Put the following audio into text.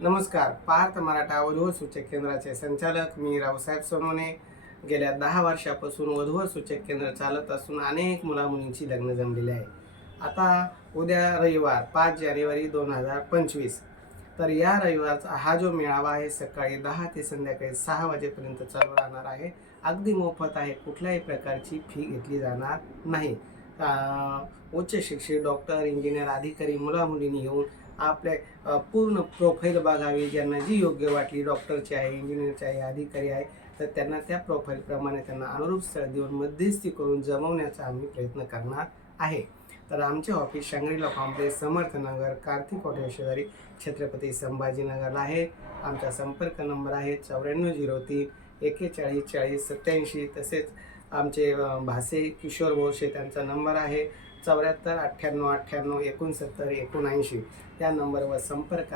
नमस्कार. पार्थ मराठा वधूवर सूचक केंद्राचे संचालक मी रावसाहेब सोनवणे. गेल्या 10 वर्षापासून वधूवर सूचक केंद्र चालत असून अनेक मुलामुलींची लग्न जमलेली आहे. आता उद्या रविवार 5 जानेवारी 2025, तर या रविवारचा हा जो मेळावा आहे सकाळी 10 ते संध्याकाळी 6 वाजेपर्यंत चालू राहणार आहे. अगदी मोफत आहे. कुठल्याही प्रकारची फी घेतली जाणार नाही. उच्च शिक्षित डॉक्टर, इंजिनियर, अधिकारी मुलामुलींनी येऊन आपले पूर्ण प्रोफाईल बघावी. ज्यांना जी योग्य वाटली, डॉक्टरची आहे, इंजिनियरची आहे, अधिकारी आहे, तर त्यांना त्या प्रोफाईलप्रमाणे त्यांना अनुरूप स्थळ देऊन मध्यस्थी करून जमवण्याचा आम्ही प्रयत्न करणार आहे. तर आमचे office Shangri-La complex, Samarthnagar, Kartik hotel शेजारी छत्रपती संभाजीनगरला आहे. आमचा संपर्क नंबर आहे 9403 41 40 87. तसेच आमचे भासे किशोर भोसे त्यांचा नंबर आहे 74 98 98 69 79. त्या नंबरवर संपर्क